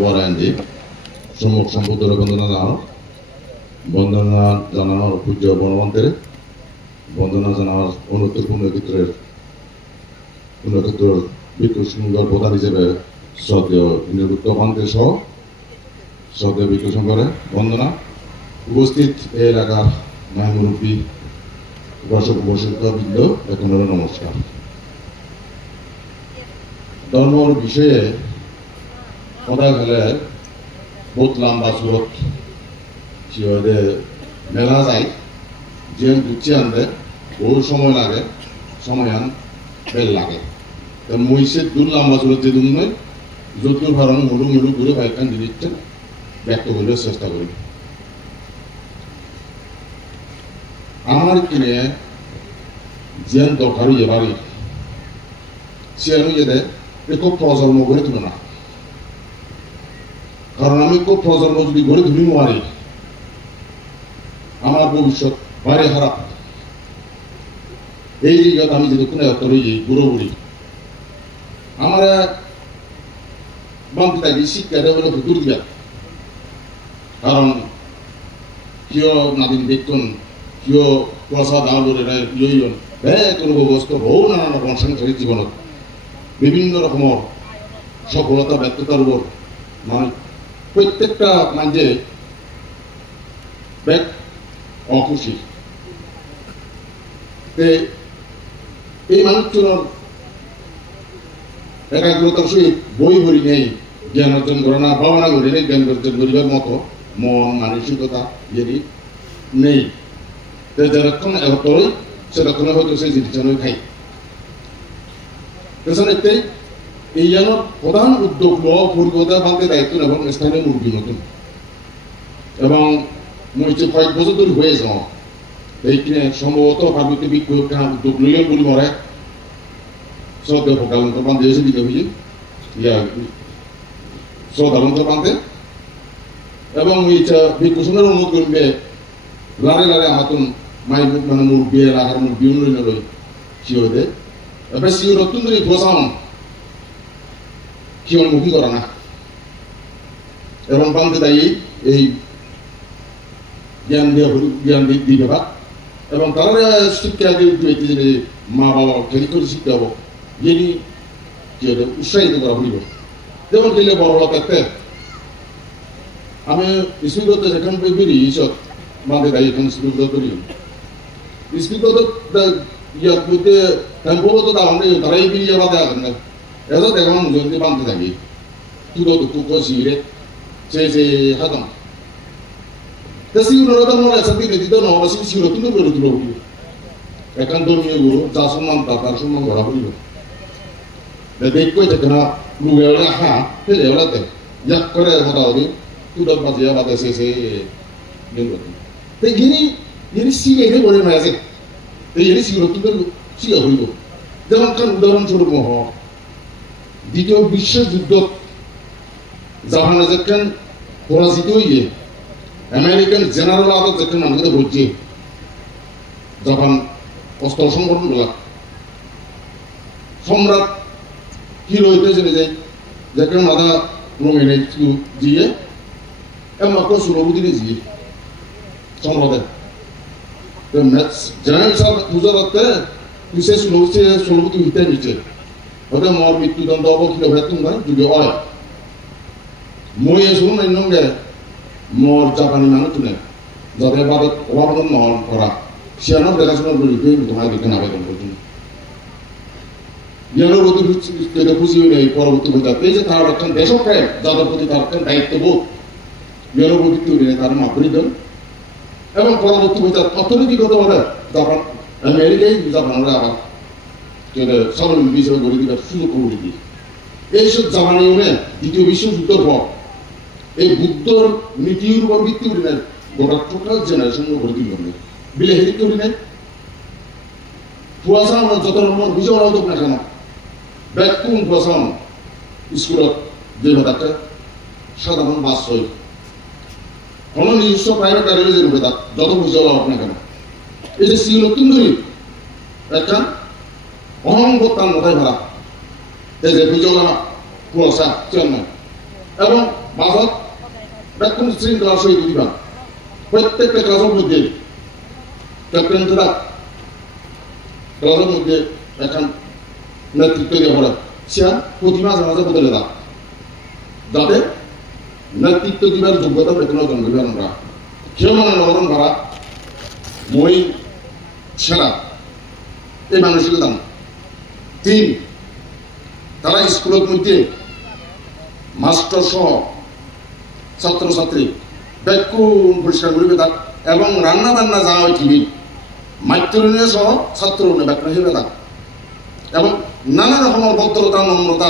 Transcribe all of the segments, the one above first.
সবার আইনদি সম্মুখ সম্বোধন বন্দনা জানানোর পূজ্য বনমন্ত্রের বন্দনা জানানোর অনুত্তর পুণ্যক্ষেত্রের বিক্ষু সুন্দর প্রধান হিসেবে শ্রদ্ধেয় নিযুক্ত পান্তে সহ শ্রদ্ধেয় বিক্ষু শঙ্করে বন্দনা উপস্থিত এই এলাকার মায় মুরব্বী উপাসক উপস্থিত বৃন্দ এখন নমস্কার। ধর্মর বিষয়ে কথা গেলে বহুত লম্বা সুরত মেলা যায় যে গুছিয়ে আনতে বহু সময় লাগে সময়ান বেল লাগে মই সে দূর লম্বা সুরত যে দূর নয় যতদূর ভারণ মুলু মুলু ঘুরে বাইকান জিনিসটা ব্যক্ত করলে চেষ্টা করি। আমার কিনে জিয়ান দরকারি এবারই সিয়ানো যেতে খুব প্রজন্ম গড়ে তুলে না, কারণ আমি খুব প্রজন্ম যদি গড়ে তুলি পারি আমার ভবিষ্যৎ বাইরে খারাপ। এই জায়গাতে আমি যেটুকুন বুড়ো বুড়ি আমার বামতে থাকি শিক্ষা দেওয়া দূর দিয়া, কারণ কিয় নাদিন বেতন কিয় প্রসাদ আলোরে ইয়ন বেতন ব্যবস্থা বহু নানা রকম সাংসারিক জীবনত বিভিন্ন রকমের সফলতা ব্যর্থতার উপর মানে প্রত্যেকটা মানুষে ব্যাগ অখুশি। এই মানুষজনের একাগ্রতার সহিত বই ভরি নেই জ্ঞান অর্জন করে না, ভাবনা করি নেই জ্ঞান অর্জন করিবার মতো মন মানসিকতা যদি নেই, যেরকম এতই সেরকম হয়তো সেই জিনিসটা খাই। এই যেন প্রধান উদ্যোগ পরিবর্তন ভাঙতে দায়িত্ব এবং স্থানীয় মুরগি নতুন এবং মহিষে কয়েক বছর ধরে হয়ে যাও এইখানে সম্ভবত ভাবিতে বিক্ষোভ উদ্যোগ নিলেন বলে মরে শ্রদ্ধা ভোগালন্ত বান্ধে এসে দিতে হয়েছে শ্রদ্ধালন্ত বান্ধে এবং বিক্ষোষণের অনুরোধ করবে লারে লারে আমাতন মাই মানে মুরগি এলাকার মুরগি উন্নয়ন রই সিওতে এবার সিও নতুন ধরে বসান কি মুখী করা না এবং বান্ধে দায়ী এই জ্ঞান দিবে বা এবং তারা শিক্ষা যে মা বাবা খেলি করে শিক্ষা হবো যিনি উৎসাহিত করা হইব। যেমন গেলে বড় থাকতে আমি স্কুল করতে সেখান বেরি ঈশ্বর বান্ধে দায়ী এখানে স্কুল করি স্কুল করতে ইয়ার মধ্যে টেম্পোরত তারাই বেরিয়ে বাদে আসেন না এত দেখলাম যদি বান্ধে থাকি তুলো তুকো সিরে সে হাতাম সিউর সাথে দিতে নহবা সিউর তুলো করে তুলো হইব এখান ধর্মীয় গুরু যা সম্মান তার সম্মান করা হইব দেখবই থাকে না লুগেওলা হা ফেলে ওলাতে ইয়াক করে মোটামুটি তুলো বাজিয়া বাদে সে গিনি সিগে বলে না আছে এই সিউর তুলো সিগা হইব। যেমন উদাহরণস্বরূপ দ্বিতীয় বিশ্বযুদ্ধ জাপানে যেখান পরাজিত হইয়ে আমেরিকান জেনারেল আদত যেখান মানুষদের বলছে জাপান অস্ত্র সংগঠন গুলা সম্রাট হিরো হইতে চলে যায় যেখানে মাথা রঙিনে দিয়ে একমাত্র সুরবুদিনে দিয়ে সম্রাটের জেনারেল সাহেব বুঝাতে সে সুরবুদি হইতে নিচ্ছে হয়তো মর মৃত্যুদণ্ড অবকিল ভেতন নয় যুগে হয় মই শুন নঙ্গে মর জাপানি মানুষ নেই যাদের বাদত অভাবন নহন করা সিয়ানো দেখাশোনা করি তোমার বিজ্ঞান আবেদন করছেন ইয়ানোর প্রতি খুশি নেই পরবর্তী পর্যায়ে এই যে তার একজন দেশপ্রেম যাদের প্রতি তার একজন দায়িত্ববোধ ইয়ানোর প্রতি তৈরি নেই তার মাপরি দেন এবং পরবর্তী পর্যায়ে অর্থনৈতিকগতভাবে জাপান আমেরিকাই জাপানরা আবার স্বাবলম্বী হিসেবে গড়ে দিবার সুযোগ করে দিই। এইসব জাপানি দ্বিতীয় বিশ্বযুদ্ধের পর এই বুদ্ধর নীতির উপর ভিত্তি করে নেয় গোটা টোটাল জেনারেশন গড়ে দিল বিলে হেরিক করে নেয় ফুয়াশা যত নম্বর বুঝে ওরা হোক না কেন ব্যাকুম ফুয়াশা স্কুলত যে তাকে সাধারণ বাস হয় কোনো নিজস্ব প্রাইভেট গাড়ি যে রূপে তার যত বুঝে ওরা হোক না কেন এই যে সি নতুন ধরি একটা অহংবত্তার মাথায় ভরা এই যে বুঝে ওরা কুয়াশা চেন্নাই এবং বাজত বেতন শৃঙ্খলার সহিত দিবা প্রত্যেকটা ক্লাসের মধ্যে ক্যাপ্টেন তোরা ক্লাসের মধ্যে এখন নেতৃত্ব দিয়ে পড়ে সে প্রতি মাঝে মাঝে বদলে দাও যাতে নেতৃত্ব দিবার যোগ্যতা বেতন অর্জন করবে আমরা কেউ মানে নগরণ ভাড়া মই সেরা এই মানুষের দাম 3 তারা স্কুলের মধ্যে মাস্টার সহ ছাত্রছাত্রী বেকুন পরিষ্কার করিবে তাক এবং রান্না বান্না যা হয় টিভি মাতৃণীয় সহ ছাত্র বেকুন হিসেবে তাক এবং নানা রকমের ভদ্রতা নম্রতা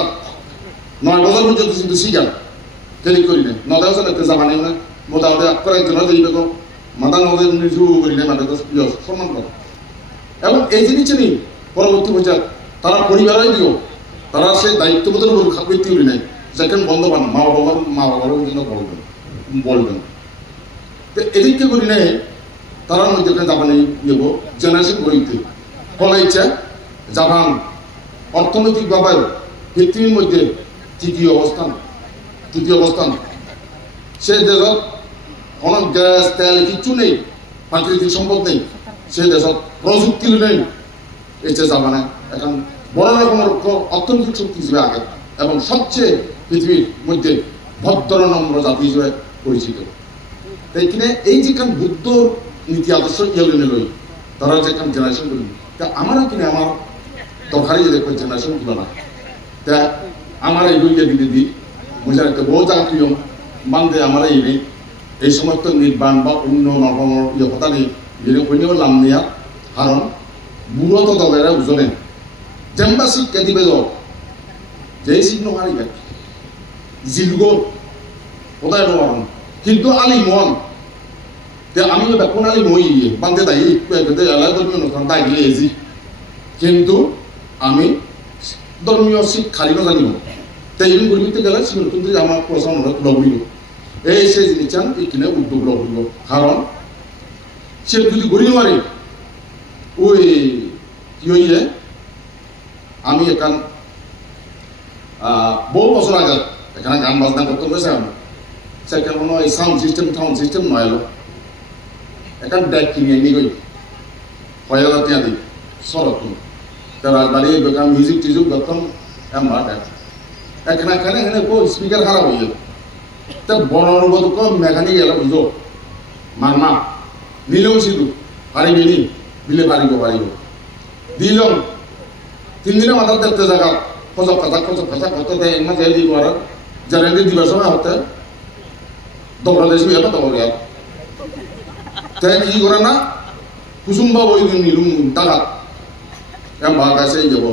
9 বছর পর্যন্ত কিন্তু শিকার তেলি করি না 9 বছর একটা জামানি না মোটামুটি কয়েক জন দিবে তো মাথা নদী নিচু করি না মাথা সম্মান করে এবং এই জিনিসই পরবর্তী পর্যায়ে তারা পরিবারই দিও তারা সেই দায়িত্ববোধের উপর খাপড়িতে উঠে নেয় যেখানে বন্ধ পান মা বাবার জন্য বলবেন তো এদিকে করি নেই তারা মধ্যে জাপানে ইয়েব জেনারেশন গড়িতে ফলে ইচ্ছা জাপান অর্থনৈতিকভাবে পৃথিবীর মধ্যে তৃতীয় অবস্থান সে দেশত কোনো গ্যাস তেল কিছু নেই প্রাকৃতিক সম্পদ নেই সে দেশত প্রযুক্তি নেই এসে জাপানে এখন বড় রকমের অর্থনৈতিক শক্তি হিসেবে আগে এবং সবচেয়ে পৃথিবীর মধ্যে ভদ্র নম্র জাতি হিসেবে পরিচিত এইখানে এই যেখানে বুদ্ধ নীতি আদর্শ ইয়েলে লই তারা যেখানে জেনারেশন করি তা আমারও কিনে আমার দরকারি যে দেখো জেনারেশন কিলো না তা আমার এইগুলিকে দিদি দিই বুঝা একটা বহু জাতীয় মানতে আমার এই নেই এই সমস্ত নির্বাণ বা অন্য নরকমের ইয়ে কথা নেই যেন অন্য লাভ নেয়া কারণ মূলত দলেরা ওজনে যেমবা শিক্ষা দিবে যাও যে শিখ নহারি গাছ জিলগ কোথায় নয় কিন্তু আলি মন আমি বেকুন আলি মই বান্ধে দায়ী এলাই ধর্মীয় অনুষ্ঠান দায় গিয়ে এজি কিন্তু আমি ধর্মীয় শিক্ষারিও জানিব তাই ইন গরিবিতে গেলে কিন্তু আমার প্রশ্ন লবড়িব এই সেই জিনিস এখানে উদ্যোগ লবড়িব কারণ সে যদি গড়ি মারে ওই কি হইয়ে আমি এখান বহু বছর আগে এখানে গান বাজনা করতে গেছে আমি সেখানে কোনো এই সাউন্ড সিস্টেম নয় এলো এখান ডেক কিনে নিয়ে গই 1000 টাকা দিই শরৎ রাজবাড়ি বেকার মিউজিক টিউজিক করতাম আমার এখানে স্পিকার খারাপ হয়ে গেল তা বনরূপত মেকানিক এলো বুঝো মারমা নিলেও শুধু পারিবিনি দিলে পারিব দিলাম 3 দিনের মাথার দেখতে জায়গা খোঁজা কত দেয় এক মাস দিব আর যারা দিবার সময় হতে দৌড়াদেশ এলো দৌড় গেল তাই কি করে না কুসুম্বা বই নিলুম টাকাত এবার কাছে যাব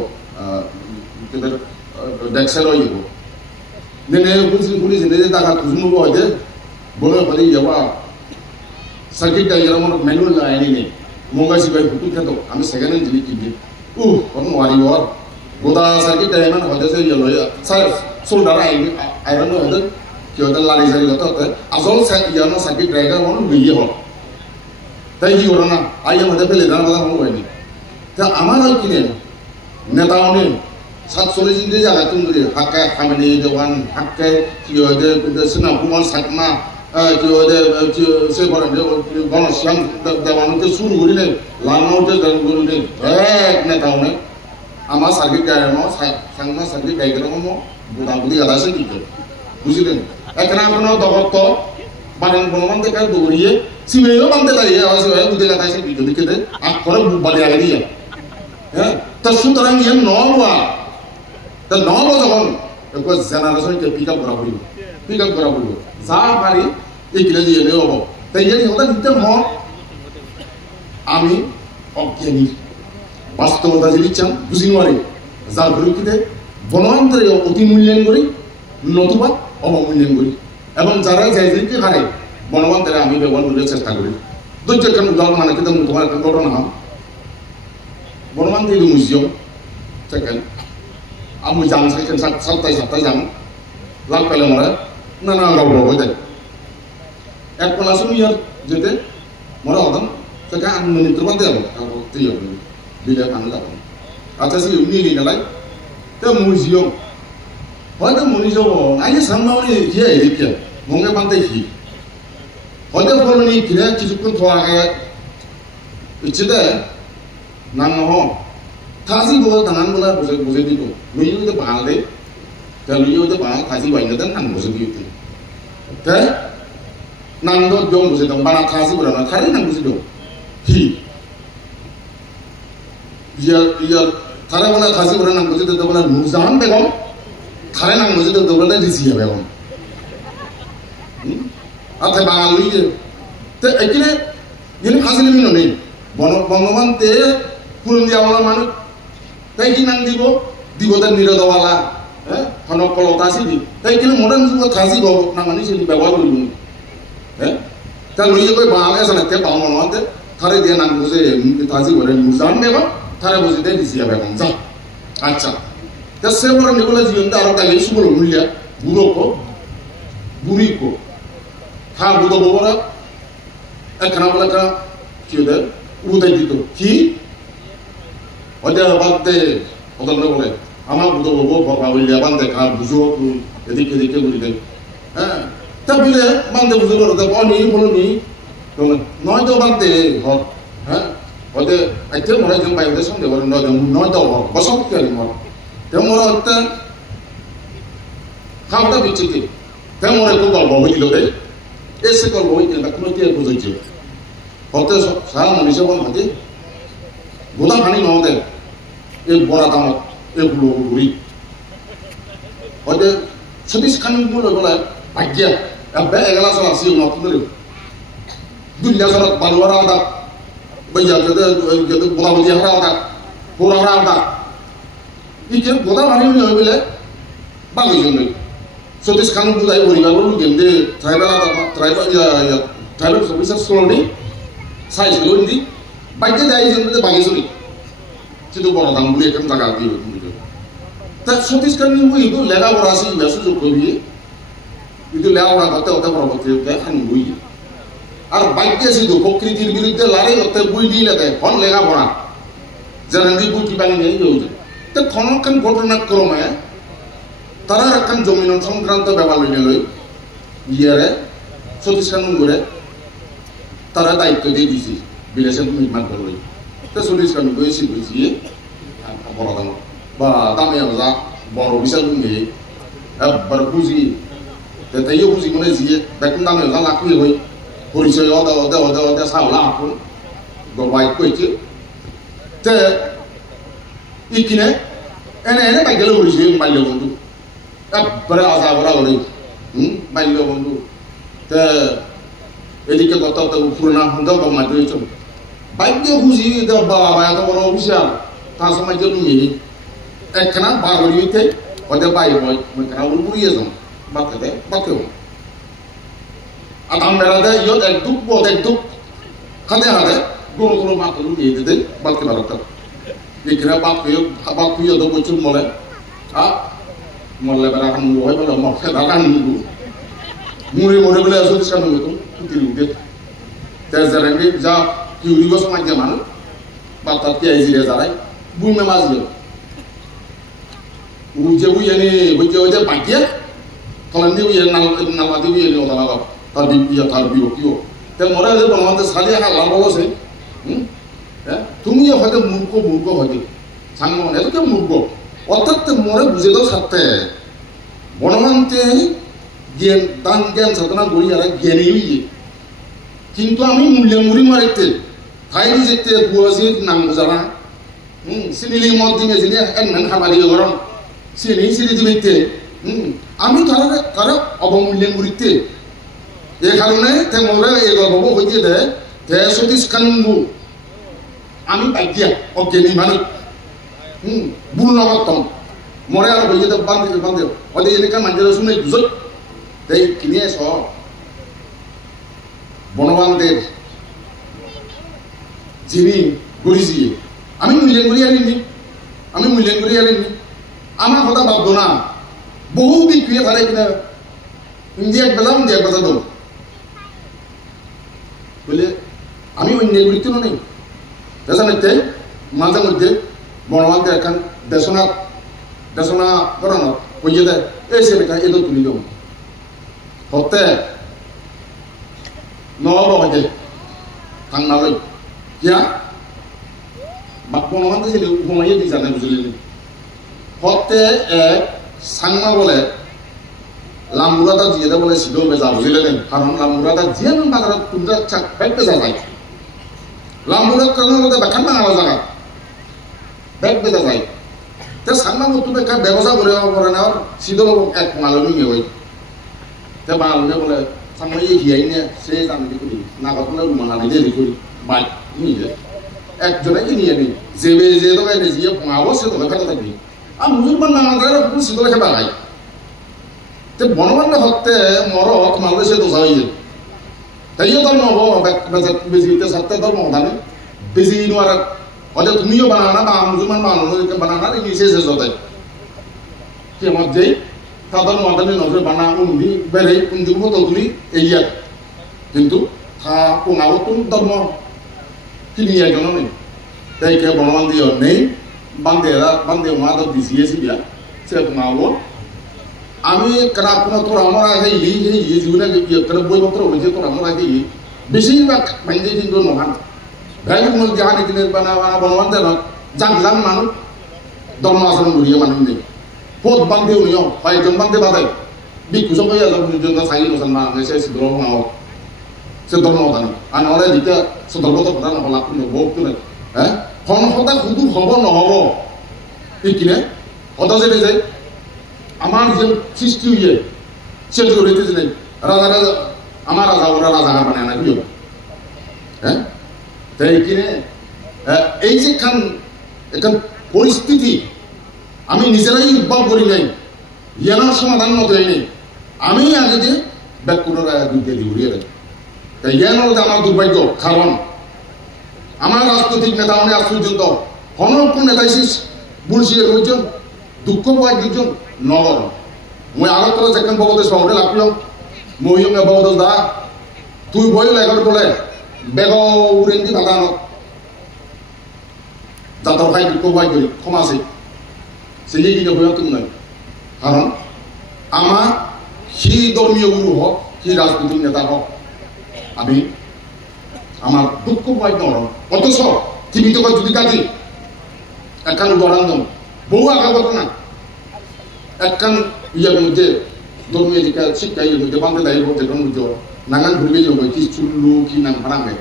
ডেক্সেল হয়ে যাব নেনে পুলিশ নেনে টাকা কুসুম্বা হয়ে বলে পারি যাবা সার্কিট ডায়াগ্রাম ম্যানুয়াল আইনি নেই মোগাসি ভাই হুটু খেত আমি সেকেন্ড হ্যান্ড জিনিস কিনবি কোনো মারিব গোদা সার্কিট ডায়াগ্রাম হয়ে যায় সোল্ডার আইরন হয়ে কি হতে লারি সারি হতে আসল ইয়ানো সার্কিট ডায়াগ্রাম লুইয়ে হল তাই কি করো না আইয়া মধ্যে ফেলে দাঁড়া কথা হয়নি তা আমার হয় কিনে নেতাও নেই 47 ইঞ্চি জায়গা তুমি হাক্কায় খামেনি দেওয়ান হাক্কায় কি হয়ে সোনা কুমার সাকমা কি হয়ে সে করেন গণশ্যাম দেওয়ানোকে শুরু করি নেই লানাওতে করি নেই এক নেতাও নেই আমার circuit diagram Sangma circuit diagram বুদাবুদি আলাসে কি বুঝলেন এখানে আপনার দগত বানান বনমান থেকে দৌড়িয়ে সিমেও বানতে দাঁড়িয়ে বুঝে গাছে কি দেখে দেয় আর পরে বাড়ি আগে দিয়ে হ্যাঁ তা সুতরাং ইয়ে নবা তা নব যখন জেনারেশনকে পিক আপ করা পড়ব যা পারি এইগুলো দিয়ে নেই হব তাই ইয়ে কথা দিতে হক আমি অজ্ঞানী বাস্তবতা যে দিচ্ছাম বুঝি নোৱাৰি যার পরিপ্রেক্ষিতে বনমান্তরে অতি মূল্যায়ন করি নতুবা অবমূল্যায়ন করি এবং যারা যাই দিকে হারে বনমান্তরে আমি ব্যবহার করার চেষ্টা করি ধৈর্য একটা উদাহরণ মানে কিন্তু তোমার একটা ঘটনা হম বনমান্তরে মিউজিয়াম সেকেন্ড আমি যাম সেকেন্ড 7টায় যাম লাভ পেলে মরে নানা গাউড হয়ে যায় এক পলাশন ইয়ার যেতে মরে হতাম সেখানে আমি মিনিট বাদে যাবো তুই বিলে কানে যাব আচ্ছা সে মিলি নালাই তে museum hode munijo ai sammauni hier ikke monge bante hi hode boloni kire kisukun thoage ichide nangho thasi bo tangan bola bose dibo luyu de balde ta luyu de bal thasi bai na nang bose dibo te nang do jong bose dong bana thasi bola na thari nang bose do hi ya thara bola thasi bola nang bose do bola nuzam begom thare nang bose do bola risiya begom athe ba luyu te ekile yene khasile mino nei Bangabandhu পুরন দিয়াওয়ালা মানুষ তাই কি নাম দিব দিবতার নিরোধওয়ালা হ্যাঁ খনক কলতাসি দি তাই কিন্তু মডার্ন যুগ খাসি গো না মানে সে ব্যবহার করিব হ্যাঁ তা লইয়ে কই বাঙালি আছে না তে বাঙালি মতে থারে দিয়ে নাম বসে তাসি করে মুজান দেব থারে বসে দে দিছি বেগম যা আচ্ছা তা সে বড় নিকলা জীবন তা আর কালে সুবল মুলিয়া বুড়ি কো হ্যাঁ বুড়ো বড় একখানা বলা কা কি ওদের উদয় দিত কি ওদের বাদে ওদের বলে আমার বুঝো বলবো বাবা বললে বান্ধে খা বুঝো এদিকে এদিকে বুঝি দেয় হ্যাঁ তা বুঝলে বান্ধে বুঝো করো তা বনি বলনি নয় তো বান্ধে হক হ্যাঁ ওদের আইতে মনে হয় ভাই ওদের সঙ্গে বলে নয় তো হক বসত কেন মর তেমন একটা খাওয়াটা বিচ্ছিতে তেমন একটু গল্প হইল রে এসে গল্প হইতে না কোনো কে বুঝেছে হতে সারা মনীষা বল হাতে গোদা পানি নদে এই বড়া দাম এগুলো ঘুরি হতে সতীশ খান বলে বলে ভাগ্য এবে এগলা সব আসি নতুন দুনিয়া সব বালুয়ারা আদা বইয়া যদি গোদা বুঝি হারা আদা পোড়া হারা আদা ইকে গোদা পানি হয়ে বলে বাকি জন্য সতীশ খান বুঝাই পরিবার বলুন যে ট্রাইবাল অফিসার স্কুল সাইজ লন্ডি বাইকে যাই যে বাকি চলি সেটা বড় দাম বলে এখানে জায়গা দিয়ে তা সতীশ কান্নি বইতো লেখাপড়া আছে সুযোগ করিয়ে কিন্তু লেখাপড়া করতে হতে পরবর্তী দেখান বই আর বাইকে শুধু প্রকৃতির বিরুদ্ধে লড়াই হতে বই দিয়ে দেয় ফোন লেখাপড়া যারা বই কি বাঙি নেই হয়েছে তো ক্ষণক্ষণ ঘটনাক্রমে তারা একখান জমিন সংক্রান্ত ব্যাপার লইনে লই ইয়ে সতীশ কান্নু করে তারা দায়িত্ব দিয়ে দিয়েছি বিলেসের নির্মাণ করলে তো চল্লিশ কামি গেছি বুঝিয়ে বড় দাম বা দামে যা বড় বিশাল নিয়ে একবার বুঝি তাইও বুঝি মনে জিয়ে বেতন দামে যা লাখি হই পরিচয় অদে সাওলা আপন গবাই কইছে তে ইকিনে এনে বাইকেলে উড়িছে বাইলে বন্ধু একবারে আজা বড় হলে বাইলে বন্ধু তে এদিকে কত পুরোনা হন্দাও বা মাঝে হয়েছ বাইকে বুঝি বাবা এত বড় অফিসিয়াল তার সময় জন্য নিয়ে একখানা বার হইতে ওদের বাই হয় ওইখানা উড়িয়ে যাও বাচ্চাতে বাকেও আর আমরা দেয় ইয়ত এক দুঃখ হাতে হাতে গরু মাথা নিয়ে দিতে বাকি বারোটা এখানে বাকুইও তো প্রচুর মলে মরলে বেড়া হামু হয় বলে মরকে দাঁড়া হামু মুড়ি মরে বলে আসলে সামনে মতো উঠে তেজারে যা কি উড়িব সমাজ মানুষ বাতার কে আইজিরে যারাই বুইমে মাছবে উজে বুই এনে বইতে ওই যে বাকিয়ে ফলেন দিয়ে উইয়ে নালা দিয়ে উইয়ে ওটা লাগা তার বিপিয়া তার বিরক্তিও তে মরে যে বনমাতে সালি হালা বলছে তুমি হয়তো মূর্খ হয়তো সাংগ মানে এত মূর্খ অর্থাৎ মরে বুঝে দাও সাথে বনমান্তে জ্ঞান দান জ্ঞান সাধনা করি আর জ্ঞানী হইয়ে কিন্তু আমি মূল্যামুড়ি মারিতে থাইলি যেতে বুয়াজির নাম জানা সিনিলি মদ দিনে যিনি একমান খাবারি গরম সিনি দিতে আমি তারা অবমূল্যামুড়িতে এই কারণে তে মোরা এই গল্প হইতে দেয় তে সতীশ কানুনবু আমি বাইকিয়া অজ্ঞানী মানুষ ভুল নগতম মরে আর হইতে বান্ধে ওদের এলাকার মানুষেরা শুনে বুঝত তাই কিনে সব বনবানদের যিনি গড়িজিয়ে আমি মূল্যায়ন করি আনিনি আমার কথা ভাববো না বহু বিক্রিয়া তারা কিনা ইন্ডিয়া এক বেলা দো বলে আমি অন্যায় গুলিতে নেই দেশানিতে মাঝে মধ্যে বনবানদের এখন দেশনা করানো হইয়ে দেয় এসে রেখা এলো তুলি দেব হতে নবাজে থাংনালৈ কিয়া বাক্যমান যে উপমাইয়ে দি জানে বুঝলি হতে এক সাংমা বলে লামুরাদা জিয়ে বলে সিধো বেজা বুঝলেন কারণ লামুরাদা জিয়ে বাজারত কুন্দা চাক ব্যাগ বেজা যায় লামুরাদ কারণ মধ্যে দেখান না আলাদা জায়গা ব্যাগ বেজা যায় তে সাংমা মতো বেকা ব্যবসা করে না সিধো এক মালনি হই তে মালনে বলে সাংমা এই হিয়াই নে সে জানি করি না কথা রুমানা দিলে করি বাই নিয়ে একজনে কি নিয়ে নি যে তো গাইলে জিয়ে মাও সে তো কথা থাকি আর মুসলমান না আমাদের পুরো সিধো রেখে বাগাই তে বনমান হতে মরত মালয়েশে দোষা হইছে তাইও ধর্ম বেশিতে সত্য ধর্ম মানে বেশি নোয়ার হলে তুমিও বানানা বা মুসলমান বানানা এই শেষ হতে কে মধ্যে তাদের মধ্যে নজরে বানা উন্দি বেড়ে উন্দি মতো তুলি এই কিন্তু তা কোনাওতুন ধর্ম কিনি একজন নেই তাই কে বনমান দিয়ে নেই বান্ধে মাদ দিছিয়েছি বিয়া সে কোনাও আমি কেনা কোনো তোর আমার আগে এই জীবনে কেন বইপত্র হয়েছে তোর আমার আগে বেশিরভাগ বাইরে কিন্তু নহান বাইরে কোনো জাহানি দিনের বানা বনবান যেন জানলাম মানুষ ধর্ম আচরণ করিয়ে মানুষ নেই পথ বান্ধেও নিও কয়েকজন বান্ধে বাধে বিকুশ হয়ে যাবে চাই মুসলমান সে ধর্ম সে ধর্ম জানি আর নহলে যেতিয়া সতর্কতা কথা নহলা বহুত হ্যাঁ সদা শুধু হব নহব এই কিনে সদা যদি যায় আমার যে সৃষ্টি হইয়ে সে জড়িত নেই রাজা আমার রাজা ওরা রাজা মানে না কি হ্যাঁ তাই কিনে এই যে এখান পরিস্থিতি আমি নিজেরাই উদ্ভব করি নাই ইয়ানোর সমাধান মতো নেই আমি আগে যে ব্যাকুলরা দুইটা দিউরিয়ে রাখি তাই ইয়ানোর যে আমার দুর্ভাগ্য কারণ আমার রাজনৈতিক নেতা মানে আজ পর্যন্ত কোন নেতাই বুলশিয়ের লোকজন দুঃখ পাই দুজন নগর মই আগত যেখান বগতে সহজে লাপিও মহিম বগত দা তুই বই লাগল বলে বেগ উড়েন্দি বাগান যাতৰ খাই দুঃখ পাই গই সমাজে সেই কিনে বই তুমি নাই কারণ আমার সেই ধর্মীয় গুরু হোক সেই রাজনৈতিক নেতা হোক আমি আমার দুঃখ পাই নরম অথচ টিভি তো যদি কাটি একখান উদাহরণ দেন বহু আগা ঘটনা একখান ইয়ার মধ্যে ধর্মীয় শিক্ষা ইয়ের মধ্যে বান্ধে দায়ী বলতে মধ্যে নানান ঘুরবে যাবো কি চুল্লু কি নাম ভাড়াবে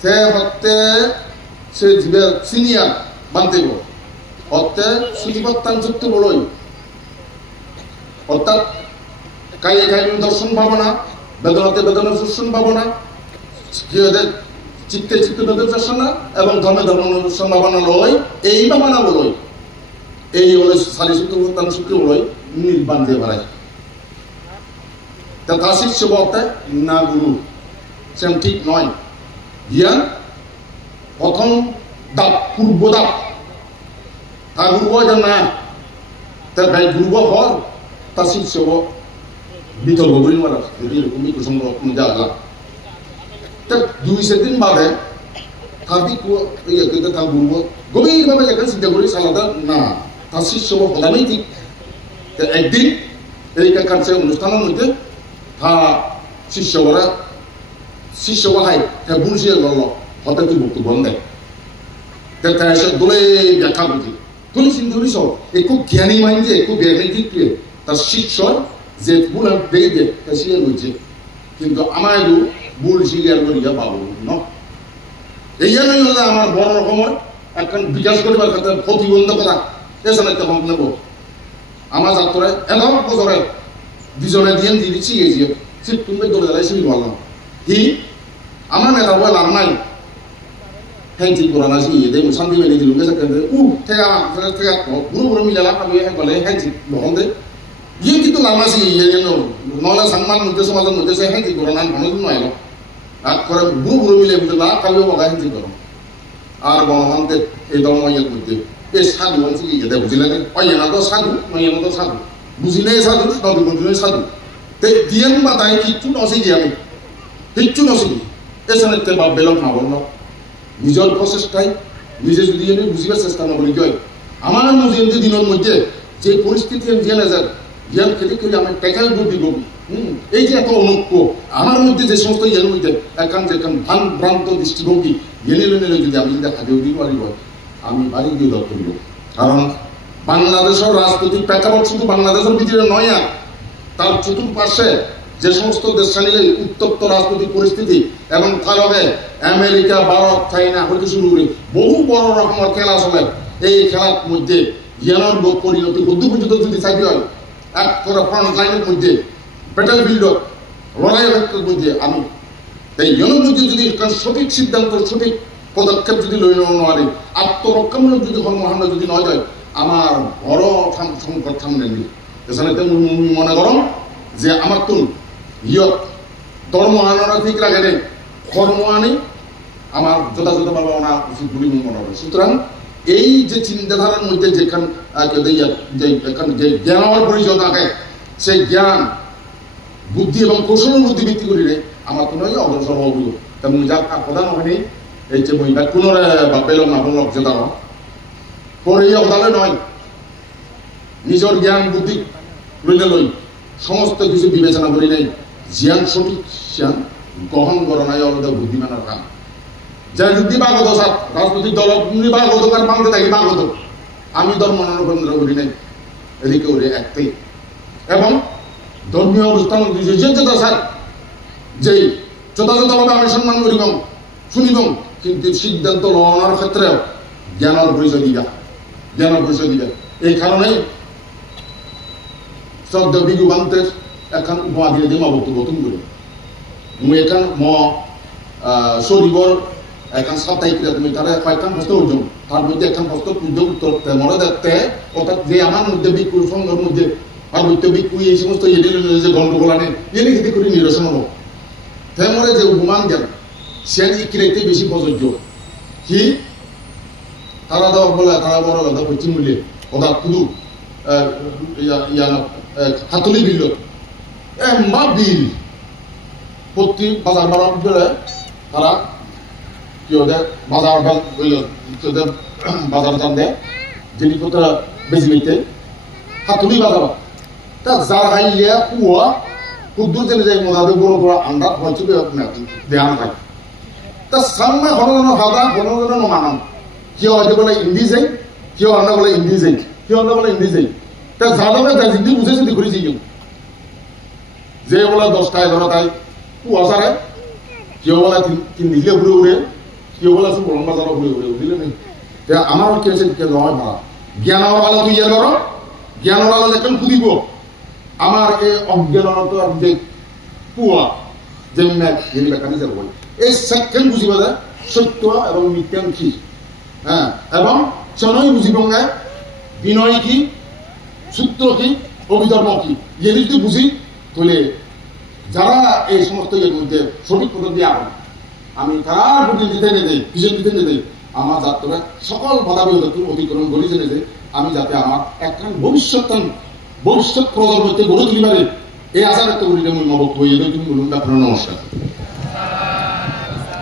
সে হতে সে জীবে সিনিয়র বান্ধব হতে সুচিপত্তান যুক্ত বলই অর্থাৎ কায়ে কায়ে দর্শন ভাবনা বেদনাতে বেদনার দর্শন ভাবনা চিত্তে চিত্তে দর্শন না এবং ধর্মে ধর্ম দর্শন ভাবনা লয় এই ভাবনা বলই এই হলো সারি সূত্র তান সূত্র বলই নির্বাণ দিয়ে বাড়ায় তা তার শিষ্য বলতে না গুরু সেম ঠিক নয় জ্ঞান প্রথম দাপ পূর্ব দাপ তা গুরু হয় না তার ভাই গুরু হল তার শিষ্য বিতর্ক করি মারা যদি এরকম প্রসঙ্গ যা দুই সেদিন বাদে তাবি তা গুরু গভীরভাবে যেখানে চিন্তা করি সালাদা না তার শিষ্য হলামই ঠিক একদিন এই কাছে অনুষ্ঠানের মধ্যে তা শিষ্য বাহাই তা বুঝিয়ে গেল হঠাৎ বক্তব্য দেয় তা এসে দোলে ব্যাখ্যা বুঝি তুলি চিন্তা করিস একটু জ্ঞানী মাইন্ডে একটু জ্ঞানী দিকে তার শিষ্যর যে ভুল দিয়ে দে তা সে বুঝছে কিন্তু আমার ভুল শিকার করিয়া পাবো ন এই জন্যই হলে আমার বড় রকমের এখন বিকাশ করিবার ক্ষেত্রে প্রতিবন্ধকতা এসব একটা ভাব নেব আমার ছাত্রে এলাম বছরে দুজনে দিয়ে দিয়ে দিচ্ছি গেছি সে তুমি দৌড়ে দাঁড়াই সিবি বললাম কি আমার নেতা বলে লাভ নাই হ্যাঁ ঠিক করা না দেয় শান্তি বেরিয়ে দিল গেছে থেকে পুরো পুরো মিলে লাভ পাবি হ্যাঁ বলে হ্যাঁ ঠিক বহন দে ইয়ে কিন্তু লাভ আছে নহলে সাংমান মধ্যে সমাজের মধ্যে সে হ্যাঁ ঠিক করা না ভালো নয় আর করে পুরো পুরো মিলে লাভ পাবি বলা হ্যাঁ ঠিক করো আর গণমানতে এই ধর্মের মধ্যে এই সাধু আছে এটা বুঝলে অন্য তো সাধু নয় তো সাধু বুঝিলে সাধু নদী বুঝলে সাধু দিয়েন বা তাই কিচ্ছু নসিদি আমি কিচ্ছু নসিদি এসে বা বেলক না বলল নিজের প্রচেষ্টায় নিজে যদি আমি বুঝিবার চেষ্টা নকরি জয় আমার মুজিম দিনের মধ্যে যে পরিস্থিতি জেলে যায় জেল খেতে খেলে আমি টেকাল বুদ্ধি গবি এই যে এত অনৈক্য আমার মধ্যে যে সমস্ত ইয়ের মধ্যে একান যেখান ভ্রান্ত দৃষ্টিভঙ্গি এনে নিলে যদি আমি যদি হাতে উঠি পারি আমি বাড়ি দিয়ে দল করিব কারণ বাংলাদেশের রাজনৈতিক প্রেক্ষাপট শুধু বাংলাদেশের ভিতরে নয় আর তার চতুর্পাশে যে সমস্ত দেশ নিলে উত্তপ্ত রাজনৈতিক পরিস্থিতি এবং তার লগে আমেরিকা ভারত চাইনা হইতে শুরু করে বহু বড় রকমের খেলা চলে এই খেলার মধ্যে ইয়ানোর পরিণতি বুদ্ধ পর্যন্ত যদি চাইতে হয় এক করে ফ্রন্ট লাইনের মধ্যে ব্যাটেল ফিল্ডত লড়াইয়ের মধ্যে আমি এই ইয়ানোর মধ্যে যদি সঠিক সিদ্ধান্ত সঠিক পদক্ষেপ যদি লই নেওয়া নোৱাৰি আত্মরক্ষামূলক যদি কর্মকাণ্ড যদি নয় যায় আমার বড় সংকট সামনে নিয়ে এখানে মনে করম যে আমার তো ইয়ত ধর্ম আনানো ঠিক রাখে নেই কর্ম আনি আমার যথাযথভাবে আনা উচিত বলে মনে হয় সুতরাং এই যে চিন্তাধারার মধ্যে যেখান যে জ্ঞান হওয়ার প্রয়োজন থাকে সেই জ্ঞান বুদ্ধি এবং কৌশলের বুদ্ধি ভিত্তি করিলে আমার কোনো অগ্রসর হব তেমন যার প্রধান হয়নি এই যে মই পুনরে বাপেলক নাপলক যেটা পরে অদালে নয় নিজের জ্ঞান বুদ্ধি লইলে লই সমস্ত কিছু বিবেচনা করি নাই জ্ঞান সঠিক জ্ঞান গ্রহণ করা নাই অলরেডি বুদ্ধিমানের কাম যে বুদ্ধি বাগত সাত রাজনৈতিক দল বাগত কার বাংলা থাকি বাগত আমি ধর্ম মনোরঞ্জন করি নাই এদিকে ওরে একটাই এবং ধর্মীয় অনুষ্ঠান যেটা স্যার যেই যথাযথভাবে আমি সম্মান করিব শুনিব কিন্তু সিদ্ধান্ত লওয়ার ক্ষেত্রে জ্ঞানের পরিচয় দিবা এই কারণে শ্রদ্ধা বিজু বান্তের এখন উপমা দিয়ে দিম বক্তব্য বতুন করে মুই এখন শরীবর এখন সাপ্তাহিক তুমি তারা কয়েকখান হস্ত উদ্যোগ তার মধ্যে এখন হস্ত উদ্যোগ মনে দেখতে অর্থাৎ যে আমার মধ্যে বিক্ষু সঙ্গের মধ্যে আর মধ্যে বিক্ষু এই সমস্ত যে গন্ডগোল আনে এনে খেতে করে নিরসন হব তেমরে যে উপমান দেন সে ইকিরাইতে বেশি প্রযোজ্য কি তারা দেওয়া বলে তারা বড় কথা পশ্চিম মূল্যে কথা শুধু হাতলি বিল এমবা বিল প্রতি বাজার বাড়ার ভিতরে তারা কি ওদের বাজার দাম দেয় জিনিসপত্র বেশি নিতে হাতুলি বাজার তা যার হাইয়া কুয়া কুদ্দুর জেনে যাই মজাদের বড় বড় আন্দাজ হয়তো দেয়া হয় তা সামনে হরজনের হাদা হরজনের মানাম কেউ হয়তো বলে ইন্দি যাই কেউ অন্য বলে ইন্দি যাই কেউ অন্য বলে ইন্দি যাই তা যাদবে তাই জিন্দি বুঝে চিন্তি করেছি কেউ যে বলে 10টা 11টায় কুয়া সারে কেউ বলে 3 দিলে ঘুরে উড়ে কেউ বলে বরং বাজারও ঘুরে উড়ে বুঝলে নেই আমার কি আছে নয় ভাড়া জ্ঞান হওয়ার ভালো তুই ইয়ে করো জ্ঞান হওয়ার ভালো একদম খুদিব আমার এই অজ্ঞানতা যে কুয়া যে ব্যাখ্যা যাব এই সেকেন্ড বুঝিব যে সত্য এবং মিথ্যান কি হ্যাঁ এবং চনই বুঝিব না বিনয় কি সূত্র কি অভিধর্ম কি এ যদি বুঝি তাহলে যারা এই সমস্ত এর মধ্যে সঠিক পদ্ধতি দিয়ে আবেন আমি তার প্রতি দিতে নেই পিছন দিতে নেই আমার যাত্রা সকল বাধা বিপত্তি অতিক্রম করি জেনে যে আমি যাতে আমার একটা ভবিষ্যৎ প্রজন্মকে গড়ে তুলিবারে এই আশা ব্যক্ত করি যেমন নবক্তব্য তুমি বলুন আপনার নমস্কার